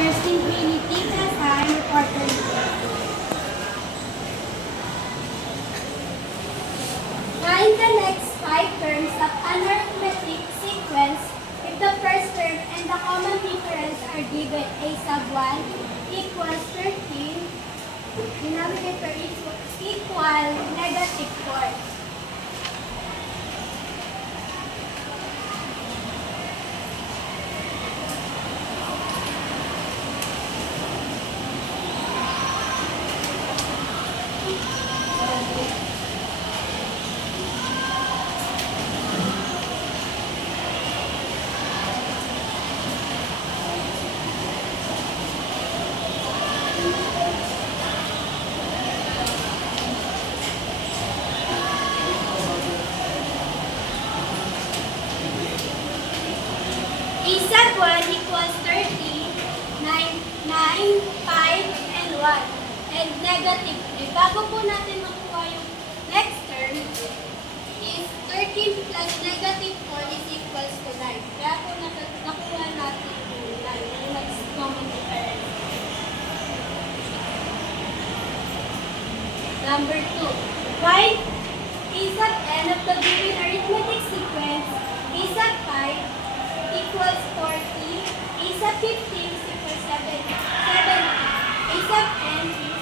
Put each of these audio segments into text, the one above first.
Kirstin Trinity Casar, reporter. Now, in the next 5 terms of an arithmetic sequence, if the first term and the common difference are given, a sub 1 equals 13, denominator equal negative 4. A sub 1 equals 13, 9, 5, and 1. And negative 3. Bago po natin makuha yung next term, is 13 plus negative 4 is equals to 9. Kaya po nakuha natin yung 9, yung next common difference. Number 2. Find a sub n of the given arithmetic sequence, a sub 5 equals 40, a sub 15 is equals 70, a sub n is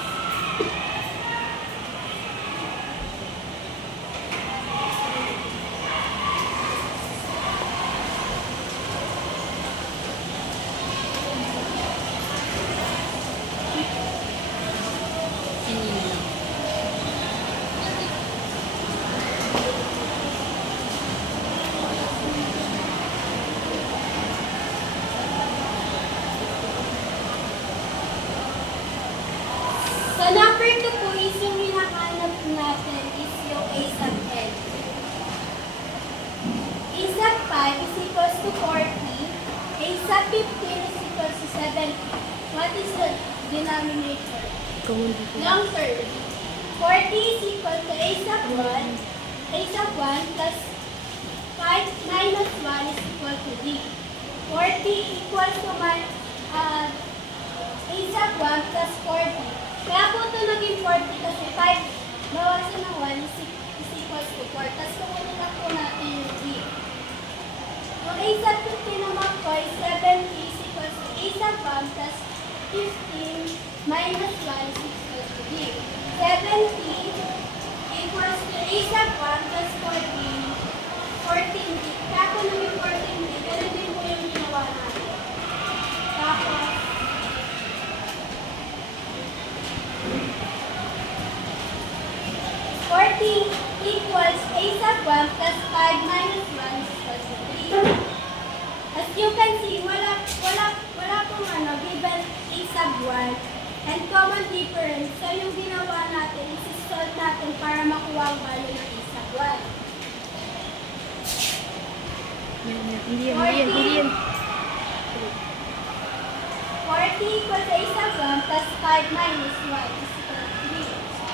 So, number 2 po is yung hinahanap natin is yung a sub n. A sub 5 is equals to 40. A sub 15 is equals to 70. What is the denominator? Long term. 40 is equal to a sub 1. A sub 1 plus 5 minus 1 is equal to d. 40 equals to a sub 1 plus 40. Kaya po ito naging 40 kasi 5 bawasan ng 1 is equals to 4. Tapos kukunin na po natin yung d. Yung a sub 15 naman po is 70 is equals to a sub 1 plus 15 minus 1 is equals to d. 70 equals to a sub 1 plus 14d. Kaya po naging 14d. Ganun din po yung ginawa natin. Tapos 40 equals a sub 1 plus 5 minus 1 is equals to 3. As you can see, wala pong given a sub 1 and common difference. So yung ginawa natin is solve natin para makuha ang value ng a sub 1. Hindi yan. 40 equals a sub 1 plus 5 minus 1 is equal to 3.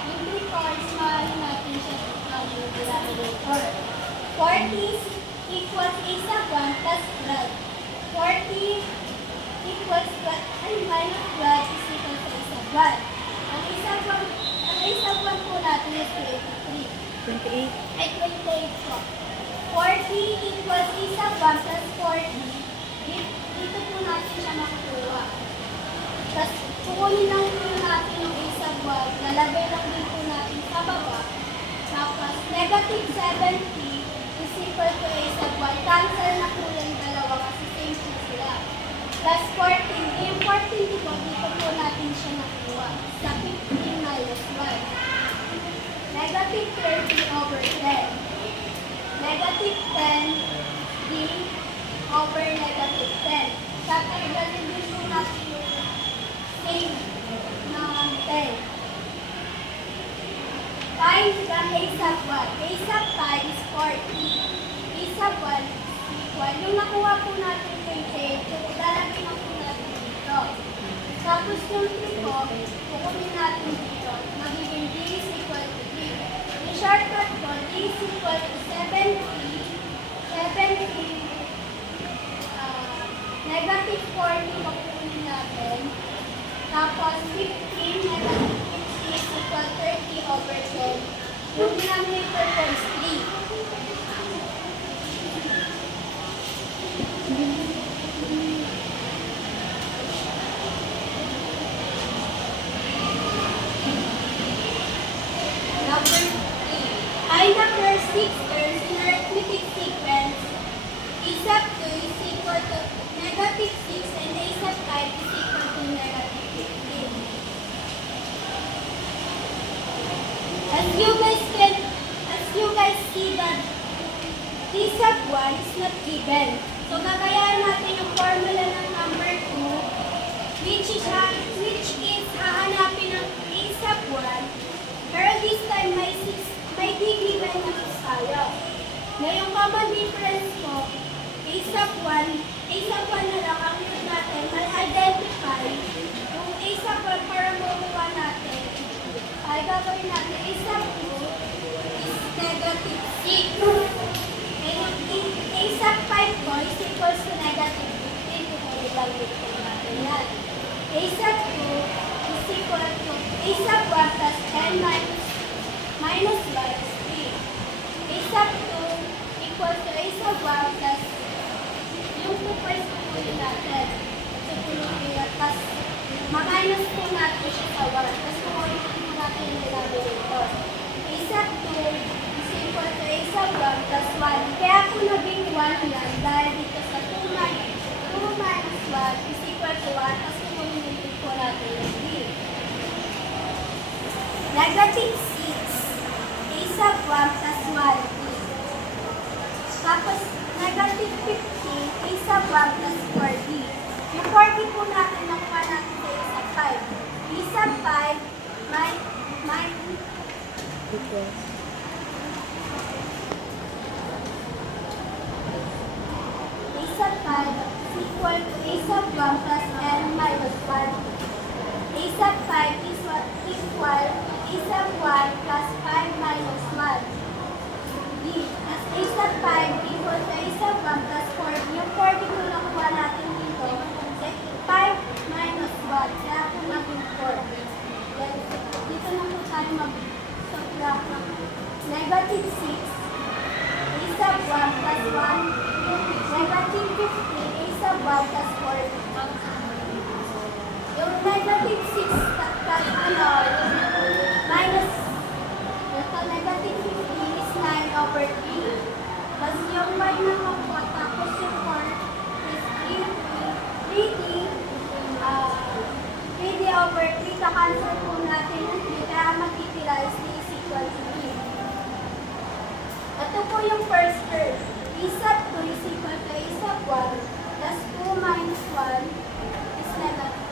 Yung 3 parts, mahal natin siya sa denominator. 40 equals a sub 1 plus 12. 40 equals minus 12 is equal to a sub 1. Ang a sub 1 po natin is 23. 28 po. 40 equals a sub 1 plus 40. Dito po natin siya makukuha. Tapos, kukunin lang po natin yung a sub 1. Lalagay lang din po natin sa baba. Tapos, negative 70 is equal to a sub 1. Cancel na po yung dalawa kasi same po sila. Plus 14. Yung 14 dito po natin siya nakuha. Sa 15 minus 1. Negative 30 over 10. Negative 10 d over negative 10. Tatanggalin din po natin yung same ng 10. Times the a sub 1. A sub 5 is 40. A sub 1 is equal. Yung nakuha po natin kay J, lalagay na po natin dito. Tapos yung 3 po, kukunin natin dito. Magiging d is equal to 3. Yung shortcut po, d is equal to 70. Negative 40 makukunin natin. Tapos 15 negative 50 is equal 30 over 10. Yung denominator ko is 3. Number 3. Ay, number 6 terms in arithmetic sequence. A sub 2 is equal to negative 6 and a sub 5 is equal to negative 15. As you guys see that a sub 1 is not given. So, gagayahin natin yung formula ng number 2, which is hahanapin ng a sub 1. Pero this time, may d given na tayo. Ngayong common difference ko, a sub 1 na lang ang ito natin, may identify yung a sub 1 para makuha natin. Ay gagawin natin, a sub 2 is negative 6. And yung a sub 5 ko is equals to negative 15. Kung i-value ko natin yan. A sub 2 is equal to a sub 1 plus n minus 1 is 3. A sub 2 equals to a sub 1 plus yung 2 first pulin natin. So, pulin natin. Tapos, ma-minus po natin siya sa 1. Tapos, pulin po natin yung denominator. A sub 2 is equal to a sub 1 plus 1. Kaya po naging 1 yan dahil dito sa 2 minus 1 is equal to 1. Tapos, pulin po natin yung 3. Negative 6, a sub 1 plus 1, 3. Tapos, negative 15, a sub 1 plus 4d. Yung 4d po natin, nakuha natin sa a sub 5. A sub 5, a sub 5 is equal to a sub 1 plus n minus 1. A sub 5 is equal a sub 1 plus 5 minus 1. D. As a sub 5 equal to a sub 1 plus 4. Yung 4 dito nakuha natin dito. 5 minus 1. Kaya po naging 4. Then, dito na po tayo mag-subtract ng negative 6. A sub 1 plus 1. Negative 15. A sub 1 plus 4. Yung negative 6 plus minus ito, negative 15 is 9 over 3. Tapos yung 5 na makuha, tapos yung 4 is 3d over 3. Ka-cancel po natin yung 3, kaya matitira is d is equal to 3. Ito po yung first term. A sub 2 is equal to a sub 1 plus 2 minus 1 is negative.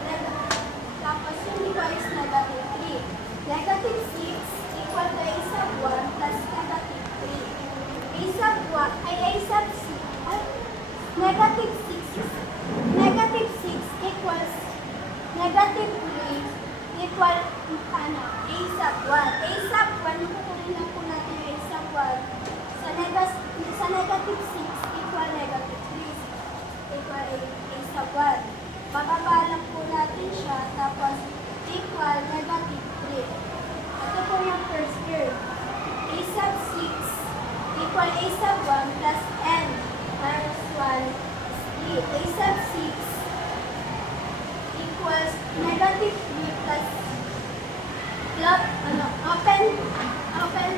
Tapos yung iba is negative 3. Negative 6 equal to a sub 1 plus negative 3. A sub 1 ay a sub 6. Negative 6 equals negative 3 equal a sub 1. A sub 1, kukunin lang po natin a sub 1. Sa negative 6 equal negative 3 equal a sub 1. Bababa lang po natin siya, tapos equal negative 3. Ito po yung first term. A sub 6 equal a sub 1 plus n minus 1 is 3. A sub 6 equals negative 3 plus open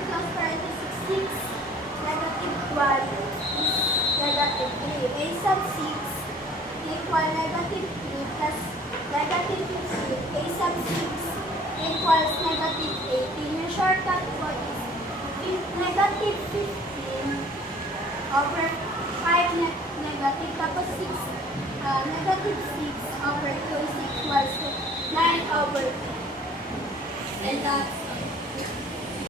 plus parenthesis 6 negative 1 is negative 3. A sub 6 equal negative 3 plus negative 15. A sub 6 equals negative 18. Yung shortcut ko is negative 15 over 5